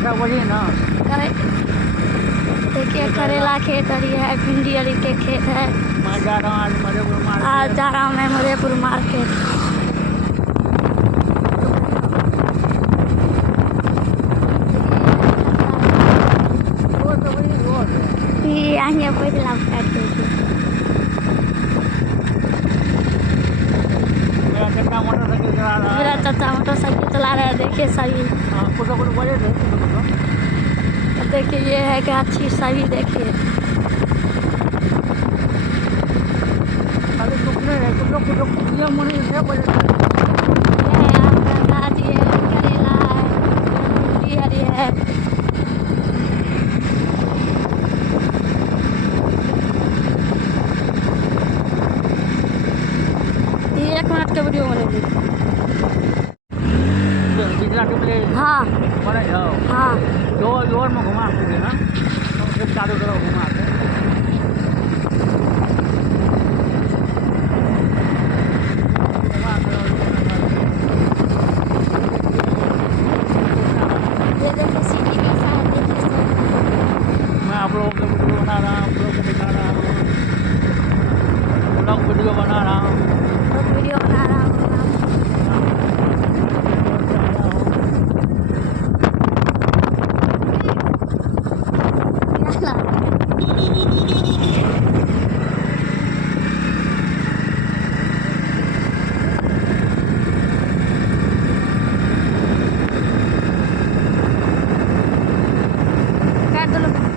सब वही ना। देखिए करेला खेत और ये है भिंडी और के खेत है। मैं जा रहा हूँ आज मधेपुर मार्केट। आज जा रहा हूँ मैं मधेपुर मार्केट। ये पैदला काट मेरा चाचा मोटरसाइकिल चला रहा है। मेरा चाचा मोटरसाइकिल चला रहा है। देखिए सभी कुछ बजे थे। देखिए ये है गाछी सभी देखिए। अभी टुकड़े है कुछ ये मन से बजे थे। ये है आपका गाजी है, करेला है, भिंडी हरी है। ये 1 मिनट के वीडियो बनेगी। बिजला टिपले हाँ बड़े जाओ। हाँ जोर में घुमा सकते ना, तो चारों तरफ घुमा के। ये देखिए सिटी कैसा है, देखिए मैं आप लोगों को वीडियो बना रहा हूँ, आप लोगों को दिखा रहा हूँ, ब्लॉग वीडियो बना रहा हूँ।